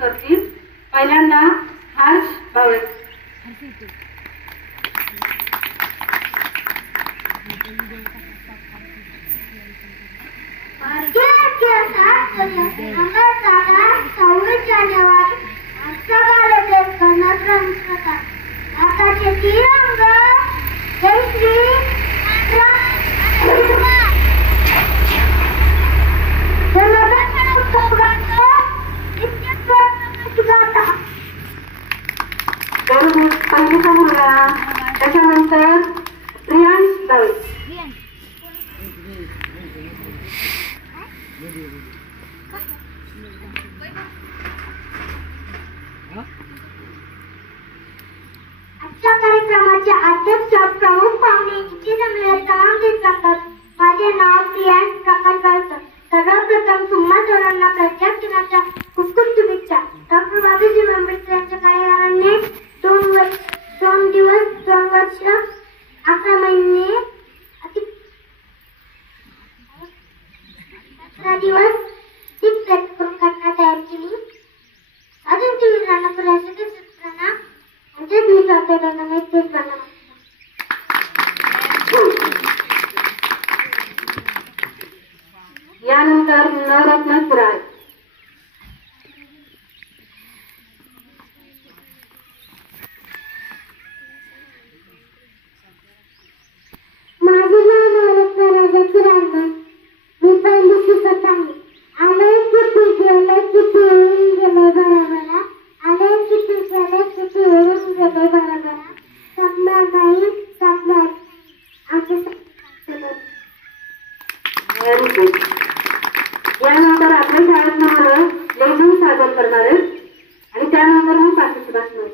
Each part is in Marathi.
करतील. पहिल्यांदा हर्ष भावळे. त्याच्यानंतर प्रियांश दवे. आजच्या कार्यक्रमाचे अध्यक्ष प्रमुख पाहुणे इथे जमलेले तमाम तीर्थंकर. माझे नाव प्रियांश प्रकाश गावकर. सर्वप्रथम तुम्हा सर्वांना प्रजासत्ताक दिनाच्या खूप खूप शुभेच्छा. डॉक्टर बाबासाहेब आंबेडकर यांच्या कार्यालयाने 2 दिवस 2 वर्ष 11 महिने 11 दिवस ती घटना तयार केली. स्वातंत्र्यवीरांना प्रजासत्ताक सूत्रांना आमच्या देशाला नेतृत्व करणार. यानंतर नवरत्न पुराण. माझे नाव नवरत्न राजा किराणा. मी पहिली शिकत आहे. आले किती गेले किती येऊन गेले बरोबरा. आले किती गेले किती येऊन गेले बरोबरा. स्वप्न नाही स्वप्न आमचे. यानंतर आपल्या शाळेत मला लेझिम सादर करणार आहे आणि त्यानंतर मी पाठीची भाषण.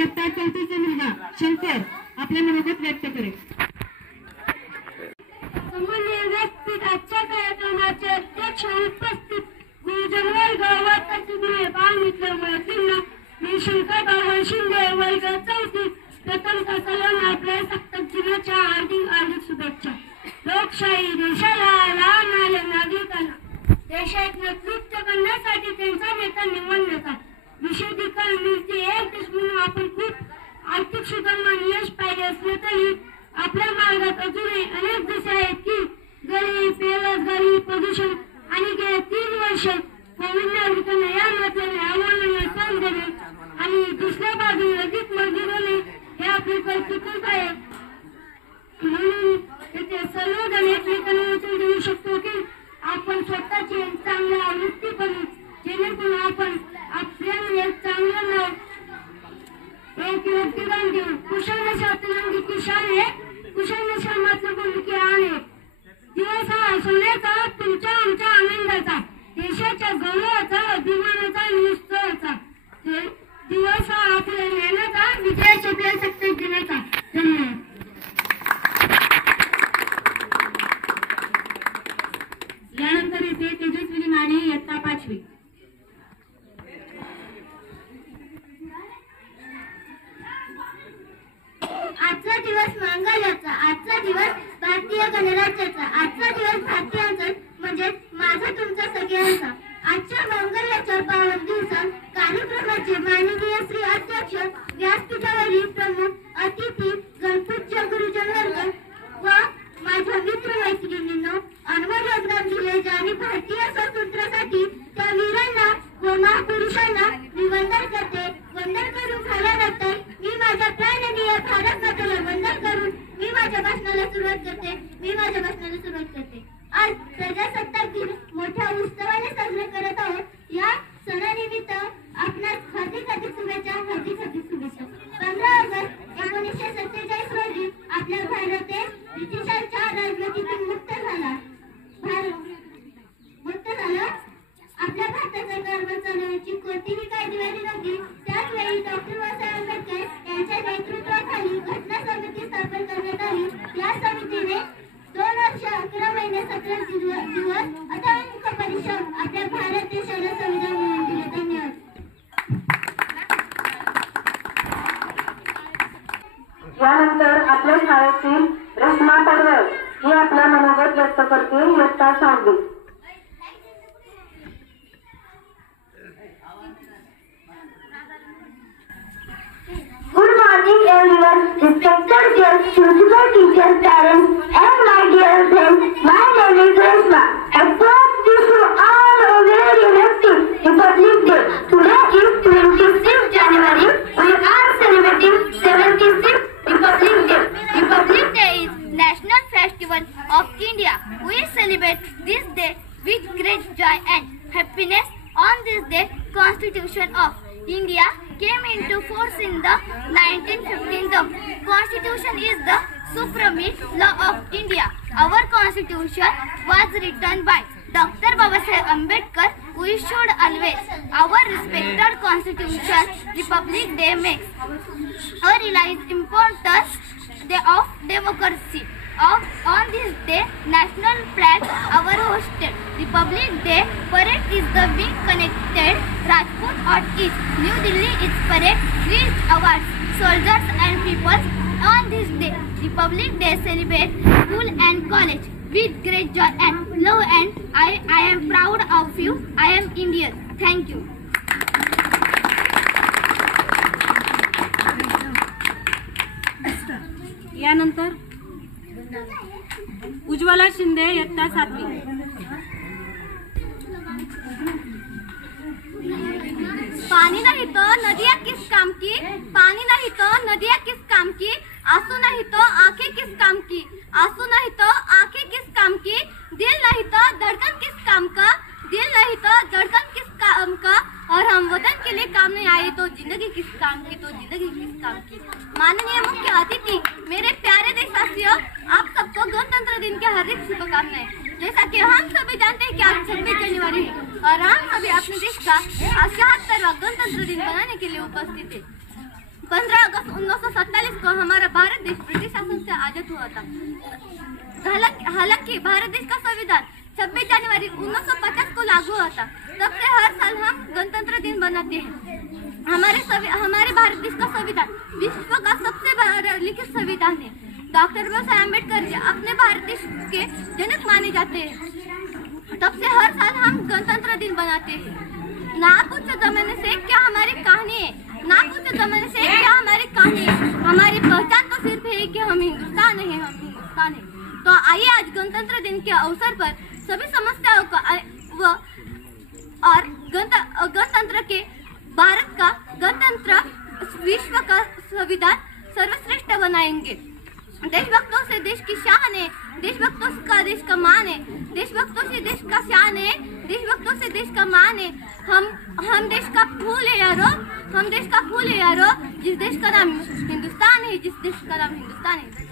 इयत्ता 4चा मुलगा शंकर आपल्या मनोगत व्यक्त करेल. आजच्या कार्यक्रमाचे अध्यक्ष उपस्थित गुरुजन वर्ग वाताचे पाहणीतल्या मी शंकरराव शिंदे वर्ग 4 प्रथमतः सर्वांना आपल्या सप्तक दिनाच्या हार्दिक शुभेच्छा. लोकशाही देशाला लहान नागरिकांना देशात नेतृत्व करण्यासाठी त्यांचा नेता निवडण्याचा विशेषीकरण मिळते. एक देश म्हणून आपण खूप आर्थिक सुधारणा यश पाहिले असले तरी आपल्या मार्गात अजूनही अनेक देश आहेत की गरीब बेरोजगारी प्रदूषण आणि गेल्या 3 वर्ष कोविड नागरिकांना या नात्याने आव्हानांना तोंड देणे आणि दुसऱ्या बाजूने अधिक मजबूत होणे हे आपली परिस्थितीच आहे. म्हणून येथे सर्वजण एकमेकांना वचन देऊ शकतो की आपण स्वतःची चांगल्या आवृत्ती बनू जेणेकरून आपण आपल्या एक चांगलं नाव एक योगदान देऊ. कुशल नशा तिरंगी किशान है कुशल नशा मातृभूमी की आन है. दिवस हा सोन्याचा तुमच्या आमच्या आनंदाचा देशाच्या गौरवाचा अभिमानाचा आणि उत्सवाचा दिवस हा आपल्या ज्ञानाचा विजयाच्या शक्ती दिनाचा. धन्यवाद. यानंतर येथे तेजस्विनी माने इयत्ता 5वी. आजचा दिवस मंगलाचा आजचा दिवस भारतीय गणराज्याचा आजचा दिवस भारतीयांचा म्हणजे माझा तुमचा सगळ्यांचा. आजच्या मंगलाच्या पावन दिवसात कार्यक्रमाचे माननीय श्री अध्यक्ष व्यासपीठावरील प्रमुख अतिथी गणपूज्य गुरुजन वर्ग व माझ्या मित्र मैत्रिणींनो अनमोल योगदान दिले ज्यांनी भारतीय स्वातंत्र्यासाठी त्या वीरांना व महापुरुषांना मी वंदन करते. वंदन करून झाल्यानंतर मी माझ्या प्राणनीय भारत मातेला वंदन करून मी माझ्या भाषणाला सुरुवात करते. आज प्रजासत्ताक दिन मोठ्या उत्सवाने साजरे करत आहोत. या सणानिमित्त आपणास हार्दिक शुभेच्छा. 15 ऑगस्ट 1947 रोजी आपला भारत देश ब्रिटिशांच्या राजवटीतून मुक्त झाला. आपल्या भारताचा गर्व चालवण्याची कोणतीही कायदेवारी नव्हती. त्याच वेळी डॉक्टर बाबासाहेब आंबेडकर यांच्या नेतृत्वाखाली घटना समिती स्थापन करण्यात आली. या समितीने 2 वर्ष 11 महिने 17 दिवस अथक परिश्रम आपल्या भारत देशाला संविधान मिळवून दिले. धन्यवाद. यानंतर आपल्या शाळेतील रश्मा पडवळ ही आपला मनोगत व्यक्त करते. इयत्ता 6वी. Good morning everyone, respected guests, principal teachers, parents and my dear friends. My name is Reshma. I first wish you all a very happy Republic Day. Today is 26th January. We are celebrating 76th Republic Day. Republic Day is national festival of India. We celebrate this day with great joy and happiness. On this day, Constitution of India came into force in the 1915. The Constitution is the supreme law of India. Our Constitution was written by Dr. Babasaheb Ambedkar. We should always our respected Constitution. Republic Day makes a realize importance of democracy. On this day, national flag our hosted. Republic Day parade is the being connected. Rajput Hut is New Delhi is parade with awards, soldiers and people. On this day, Republic Day celebrate school and college with great joy and love. And I am proud of you. I am Indian. Thank you. यानंतर उज्ज्वला शिंदे इयत्ता 7वी. पानी नहीं तो नदियाँ किस काम की, पानी नहीं तो नदियाँ किस काम की, आंसू नहीं तो आंखें किस काम की, आंसू नहीं तो आंखें किस काम की, दिल नहीं तो धड़कन किस काम का, दिल नहीं तो धड़कन किस काम का, और हम वतन के लिए काम नहीं आए तो जिंदगी किस काम की, तो जिंदगी किस काम की। माननीय मुख्य अतिथि, मेरे प्यारे देशवासियों, आप सबको गणतंत्र दिन की हार्दिक शुभकामनाएं। जैसा कि हम सभी जानते हैं कि आज 26 जनवरी है और हम सभी अपने देश का 78वां गणतंत्र दिन मनाने के लिए उपस्थित है। 15 अगस्त 1947 को हमारा भारत देश ब्रिटिश शासन से आजाद हुआ था। हालांकि भारत देश का संविधान 26 जनवरी 1950 को लागू हुआ था। तब से हर साल हम गणतंत्र दिन मनाते हैं। हमारे भारत देश का संविधान विश्व का सबसे बड़ा लिखित संविधान है। डॉक्टर बाबासाहेब अम्बेडकर जी अपने भारत देश के जनक माने जाते हैं। तब से हर साल हम गणतंत्र दिन बनाते हैं। ना पूछो जमाने से क्या हमारी कहानी है, ना पूछो जमाने से क्या हमारी कहानी है। हमारी पहचान तो सिर्फ है कि हम हिंदुस्तान है, हम हिंदुस्तान है। तो आइए आज गणतंत्र दिन के अवसर पर सभी समस्याओं का और गणतंत्र के भारत का गणतंत्र विश्व का संविधान सर्वश्रेष्ठ बनाएंगे। देशभक्तों से देश की शान है, देशभक्तों का देश का मान है, देशभक्तों से देश का शान है, देशभक्तों से देश का मान है। हम देश का फूल है यारो, हम देश का फूल है यारो, जिस देश का नाम हिंदुस्तान है, जिस देश का नाम हिंदुस्तान है।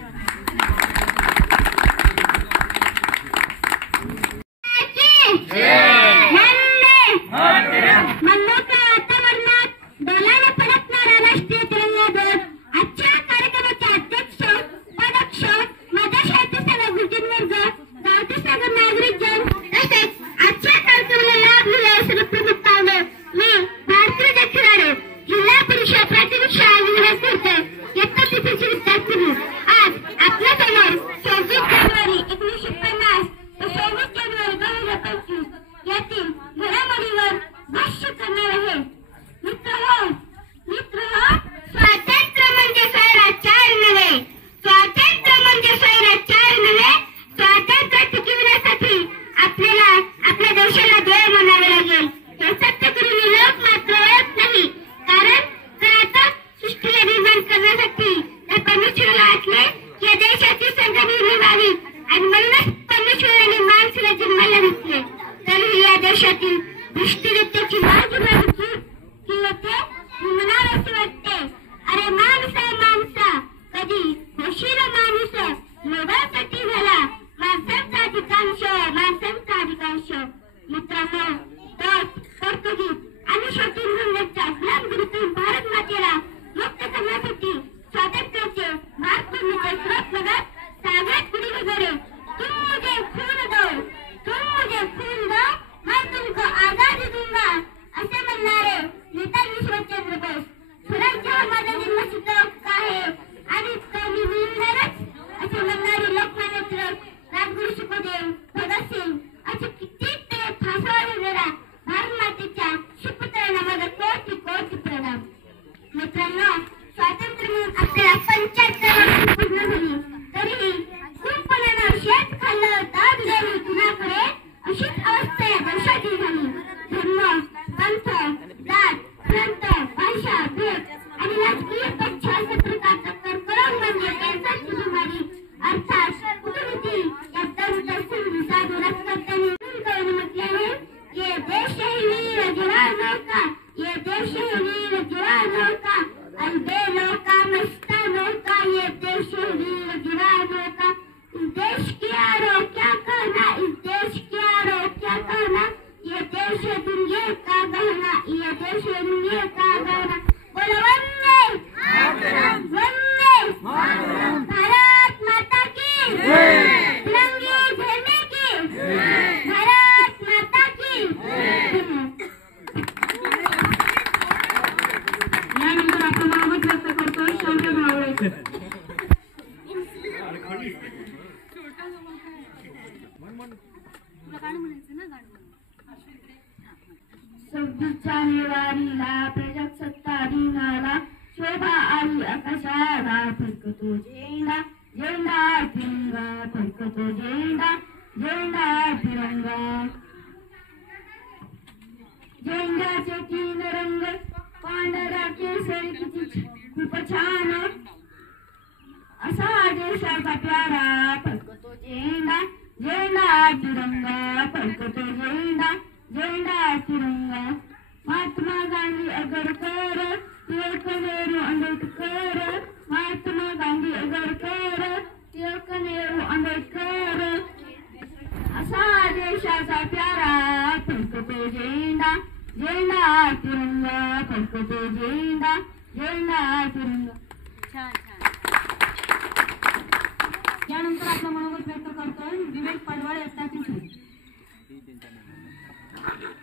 जानेवारीला प्रजासत्ता दिनाला शोभा आली आकाशाला फडकतो झेंडा झेंडा तिरंगा फडकतो झेंडा झेंडा तिरंगा झेंड्याचे 3 रंग पांढरा केसरी किती खूप छान असा देशाचा प्यारा फडकतो झेंडा झेंडा तिरंगा फडकतो झेंडा झेंडा तिरंगा महात्मा गांधी आगरकर टिळक नेहरू आंबेडकर महात्मा गांधी आगरकर टिळक नेहरू आंबेडकर असा देशाचा प्यारा फडकतो झेंडा झेंडा तिरंगा फडकतो झेंडा झेंडा आहे तिरंगा. छान छान. यानंतर आपलं मनोगत व्यक्त करतोय विवेक पडवाळ एकटाची सूर.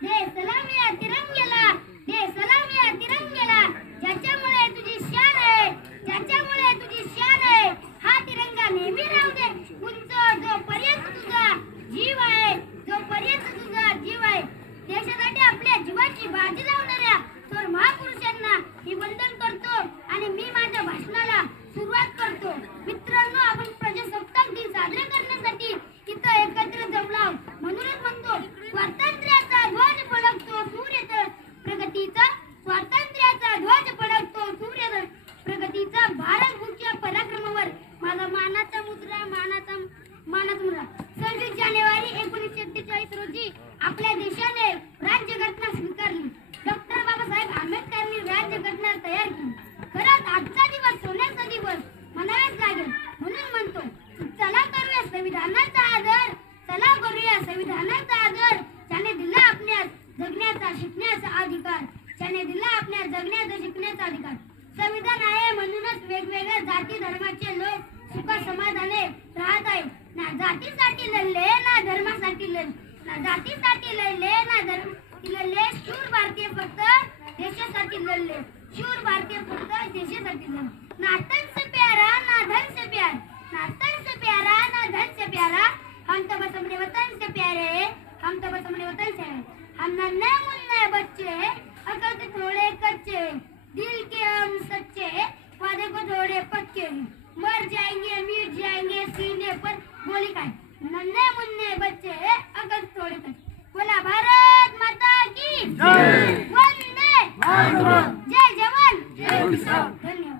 दे सलाम या तिरंग्याला, दे सलाम या तिरंग्याला, ज्याच्यामुळे तुझी शान आहे, ज्याच्यामुळे तुझी शान आहे. हा तिरंगा नेहमी राहू दे उंच, जोपर्यंत तुझा जीव आहे, जोपर्यंत तुझा जीव आहे. देशासाठी आपल्या जीवाची बाजी लावणाऱ्या थोर महापुरुषांना मी वंदन करतो आणि मी माझ्या भाषणाला सुरुवात करतो. मित्रांनो, आपण प्रजासत्ताक दिन साजरे करण्यासाठी इथं एकत्र जमलो आहोत. म्हणूनच म्हणतो, स्वातंत्र्याचा ध्वज फडकतो सूर्यतळ प्रगतीचा, स्वातंत्र्याचा ध्वज फडकतो सूर्यतळ प्रगतीचा. भारत भूमीच्या पराक्रमावर माझा मानाचा मुद्रा, मानाचा मुद्रा. 26 जानेवारी 1947 रोजी आपल्या देशाने राज्यघटना स्वीकारली. डॉक्टर बाबासाहेब आंबेडकरांनी राज्यघटना तयार केली. खरंच आजचा दिवस सोन्याचा दिवस म्हणावेच लागेल. म्हणून म्हणतो, चला करूया संविधानाचा आदर, चला करूया संविधानाचा आदर. त्याने दिला आपल्यास जगण्याचा शिकण्याचा अधिकार, त्याने दिला आपल्यास जगण्याचा शिकण्याचा अधिकार. संविधान आहे म्हणूनच वेगवेगळ्या जाती धर्माचे लोक सुख समाधाने राहत आहेत. ना जातीसाठी लढले, ना धर्मासाठी लढले, ना जातीसाठी लढले, ना धर्मासाठी लढले. शूर भारतीय फक्त देशासाठी लढले, शूर भारतीय फक्त देशासाठी लढले. ना तन से प्यारा, ना धन से प्यारा, ना तन से प्यारा, ना धन से प्यारा. हम तो बस अपने वतन से प्यारे, हम तो बस अपने वतन से हैं. हम नन्हे मुन्ने बच्चे, अकल के थोड़े कच्चे, दिल के हम सच्चे, वादे को थोड़े पक्के. मर जाएंगे मिट जाएंगे सीने पर गोली का. नन्हे मुन्ने बच्चे, अकल थोड़े कच्चे. बोला भारत माता की जय, वंदे मातरम, जय जवान जय किसान. धन्यवाद.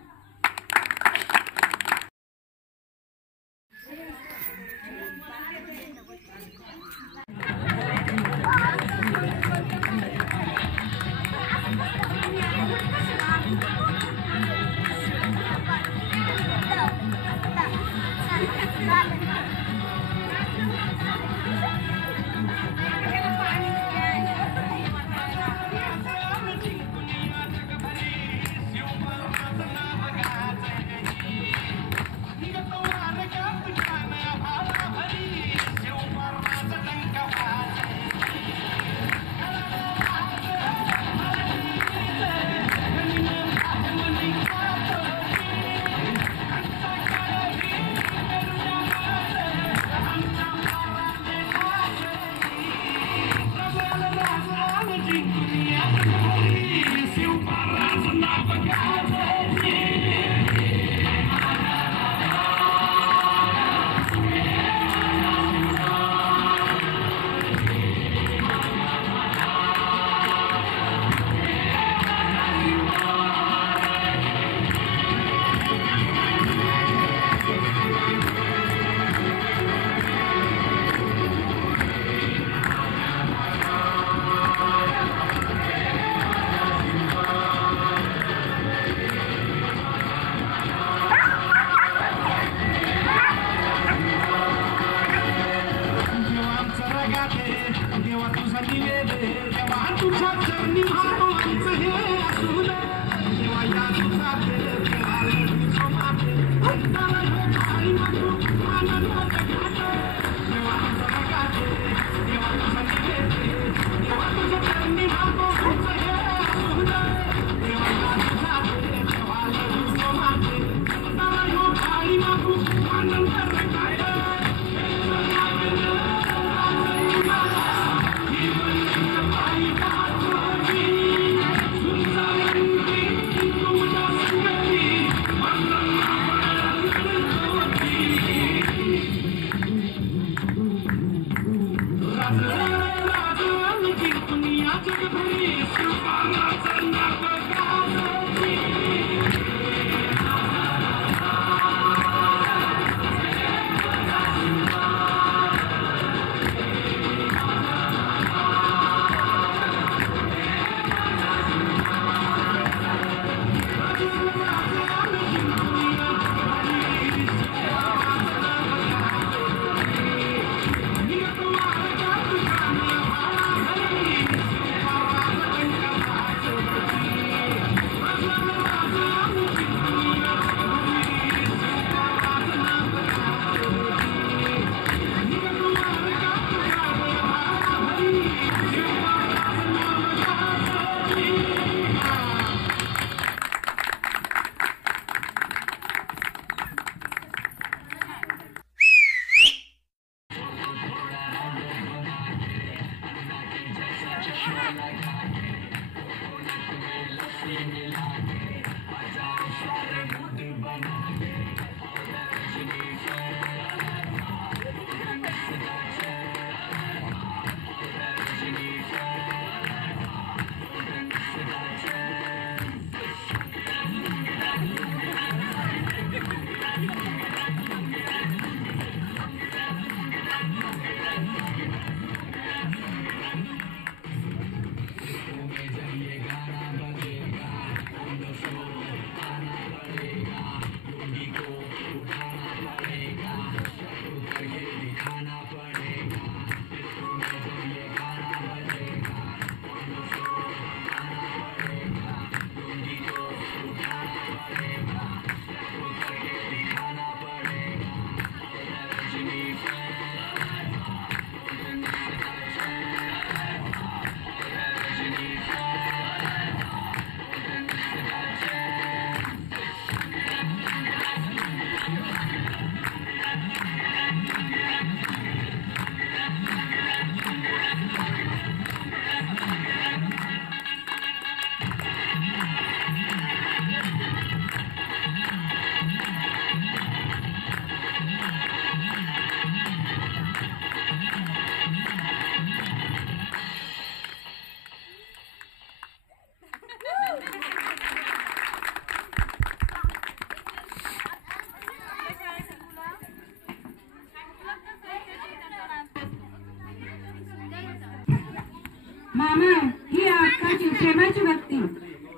मामा ही हक्काची प्रेमाची व्यक्ती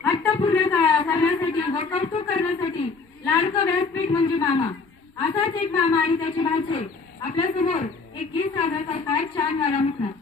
हट्ट पूर्ण करण्यासाठी व कौतुक करण्यासाठी लाडकं व्यासपीठ म्हणजे मामा. असाच एक मामा आणि त्याचे भाचे आपल्या समोर एक गीत सादर करतायत. छान गाणं म्हणतात.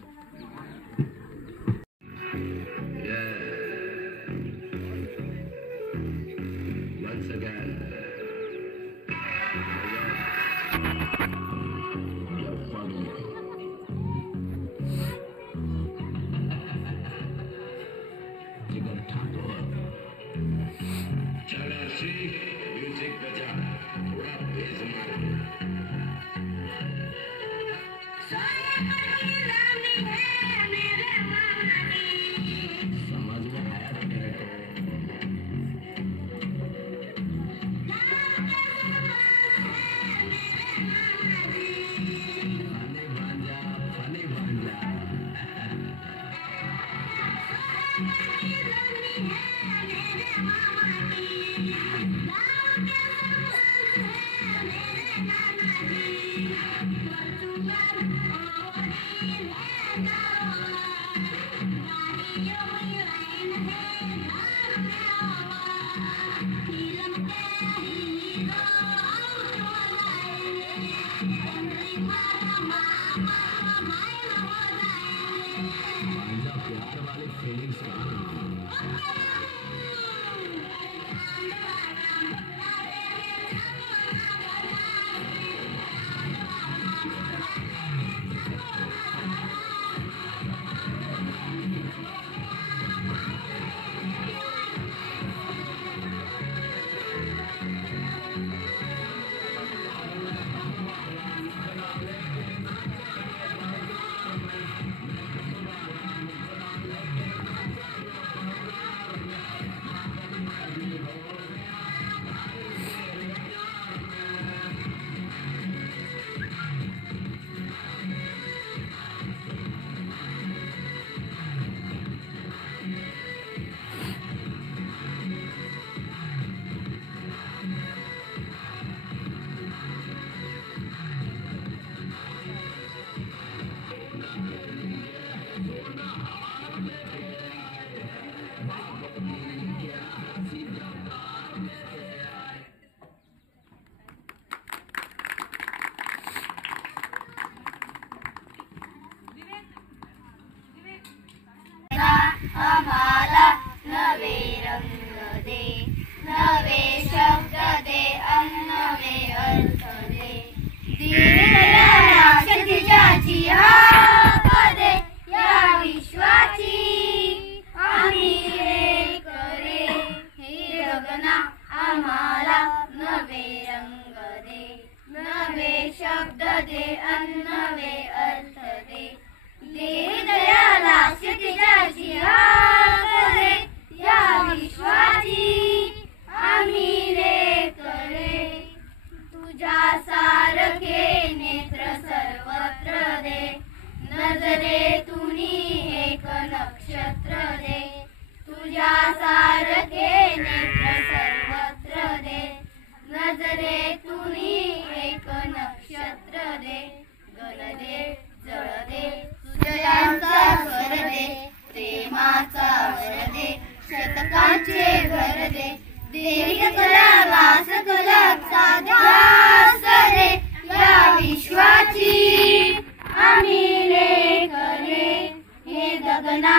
आम्हाला नवे रंग दे, नवे शब्द दे, नवे अर्थ दे. दीनदयाळा क्षितिजाची हाक दे, या विश्वाची आम्ही एक रे. हे गगना आम्हाला नवे रंग दे, नवे शब्द दे, नवे अर्थ दे. दीनदयाळा क्षितिजाची या सारखे नेत्र सर्वत्र दे, नजरे तुम्ही एक नक्षत्र दे, गण दे जळ दे तुझ्यांचा स्वर दे, प्रेमाचा वर दे शतकाचे घर दे, देही कला वास कला साध्यास दे, या विश्वाची आम्ही लेख रे, हे गगना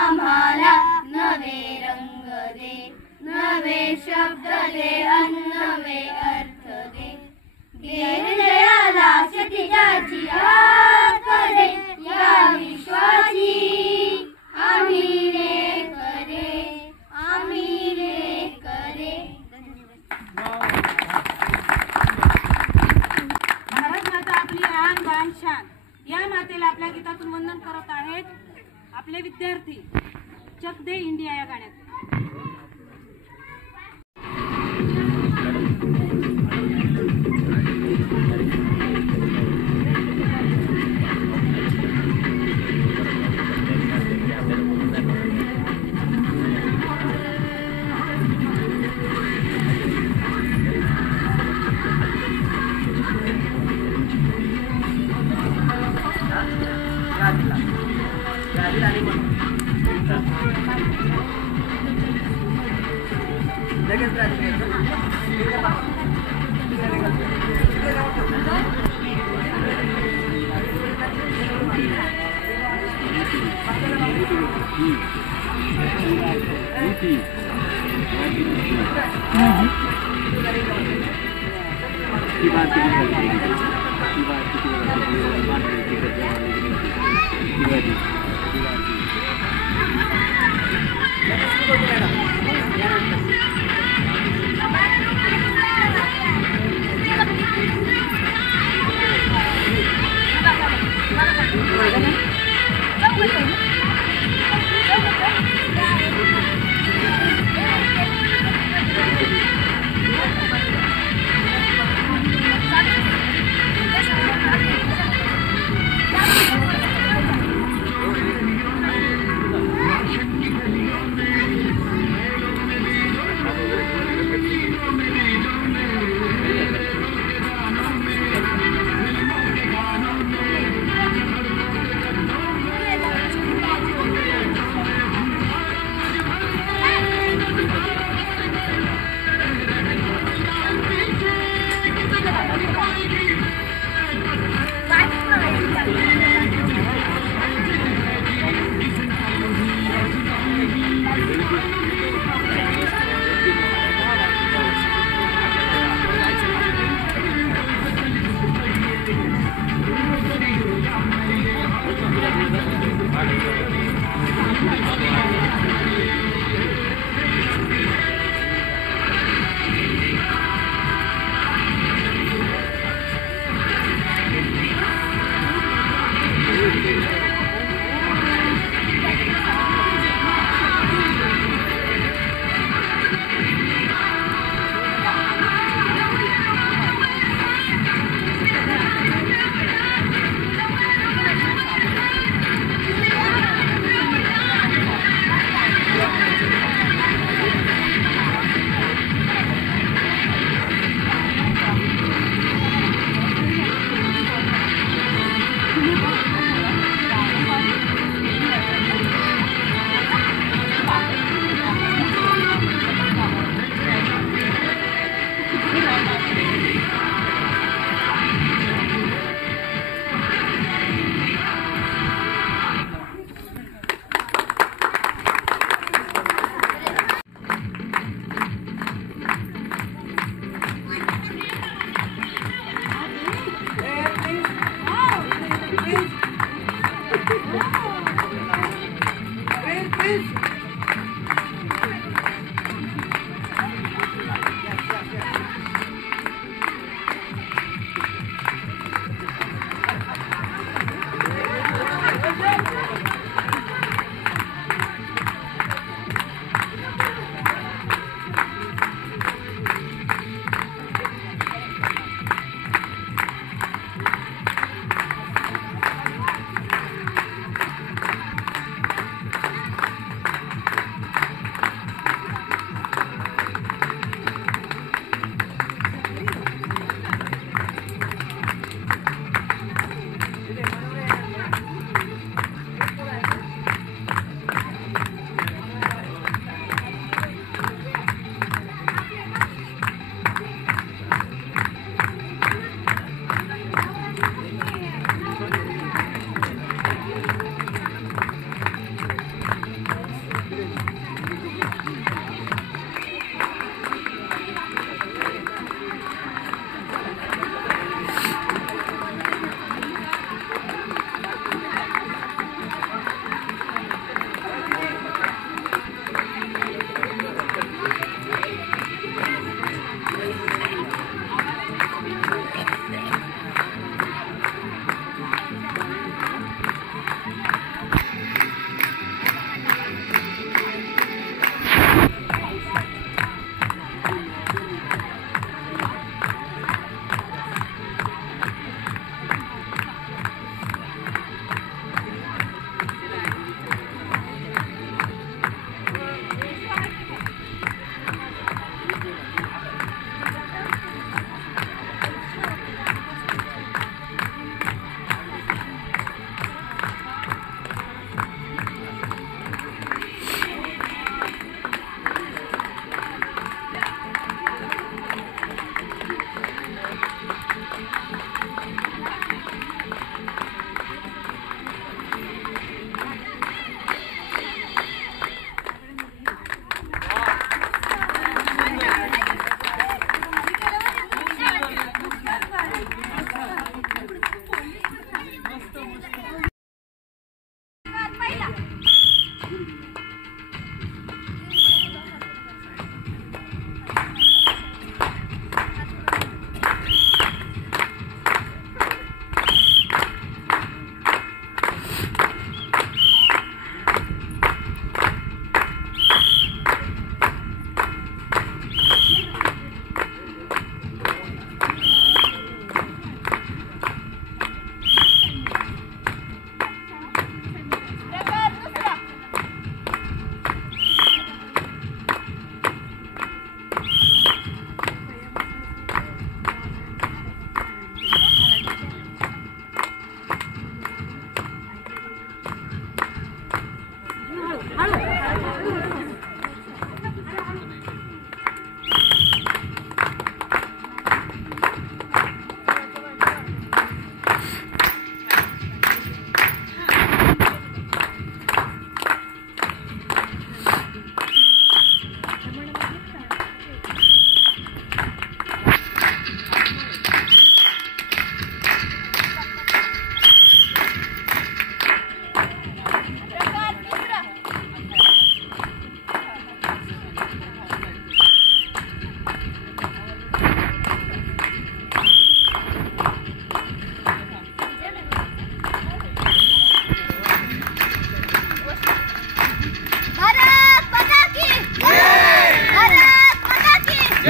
आम्हाला नवे रंग दे, नवे शब्द दे नवे अर्थ दे, जयाला क्षितिजाची आत रे, या विश्वाची आम्ही लेख रे, आम्ही लेख रे. भारत माता आपली आन बान शान, या मातेला आपल्या गीतातून वंदन करत आहेत आपले विद्यार्थी चक दे इंडिया या गाण्यात.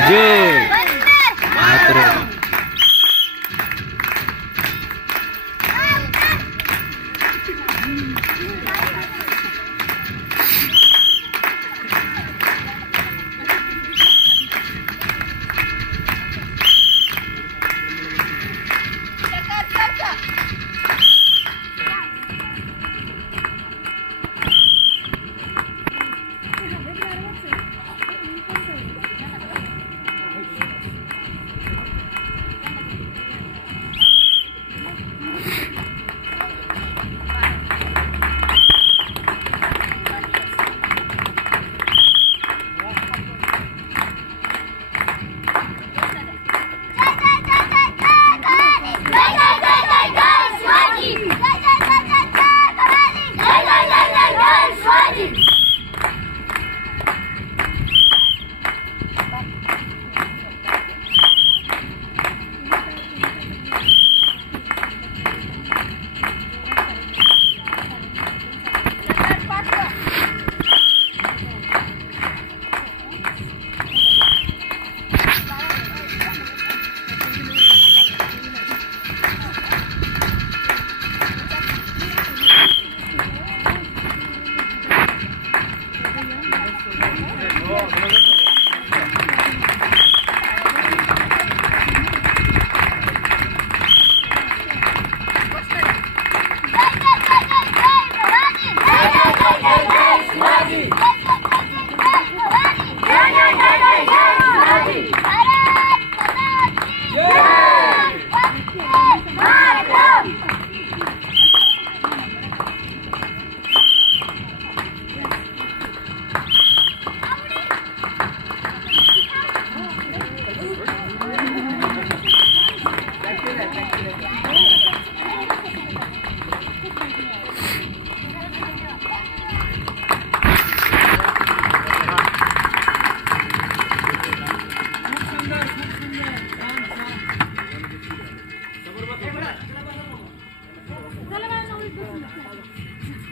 जय मातरम।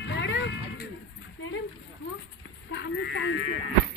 मॅडम मॅडम, हो, आम्ही सांगितलं